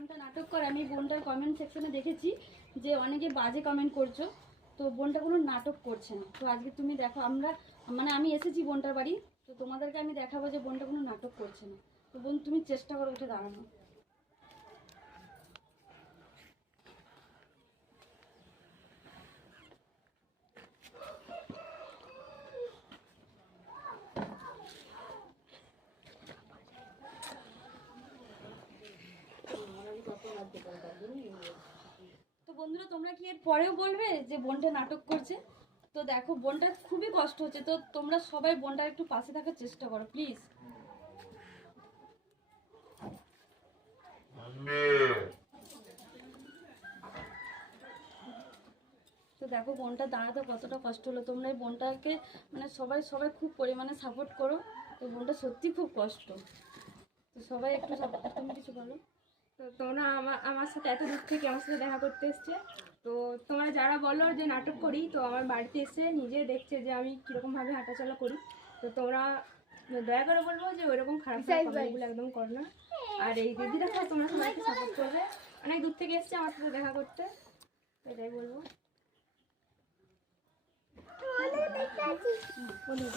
বোনটা নাটক করে। আমি বোনটার কমেন্ট সেকশনে দেখেছি যে অনেকে বাজে কমেন্ট করছো, তো বোনটা কোনো নাটক করছে না। তো আজকে তুমি দেখো, আমি এসেছি বোনটার বাড়ি, তো তোমাদেরকে আমি দেখাবো যে বোনটা কোনো নাটক করছে না। তো বোন তুমি চেষ্টা করো উঠে দাঁড়ানো। তো বন্ধুরা, তোমরা কি এর পরেও বলবে যে বোনটা নাটক করছে? তো দেখো, বোনটার খুবই কষ্ট হচ্ছে, তো তোমরা সবাই বোনটার একটু পাশে থাকার চেষ্টা করো প্লিজ। তো দেখো বোনটা দাঁড়াতে কতটা কষ্ট হলো। তোমরা এই বোনটাকে সবাই সবাই খুব পরিমাণে সাপোর্ট করো। তো বোনটা সত্যি খুব কষ্ট। তো সবাই একটু তুমি কিছু বলো। তো তোমরা আমার সাথে এত দূর থেকে আমার সাথে দেখা করতে এসছে। তো তোমরা যারা বলো যে নাটক করি, তো আমার বাড়িতে এসে নিজে দেখছে যে আমি কীরকমভাবে হাঁটাচলা করি। তো তোমরা দয়া করে বলবো যে ওইরকম খারাপ কমেন্টগুলো একদম করো না। আর এই দিদিরা তোমরা সবাইকে সাপোর্ট করবে। অনেক দূর থেকে এসছে আমার সাথে দেখা করতে, এটাই বলবো।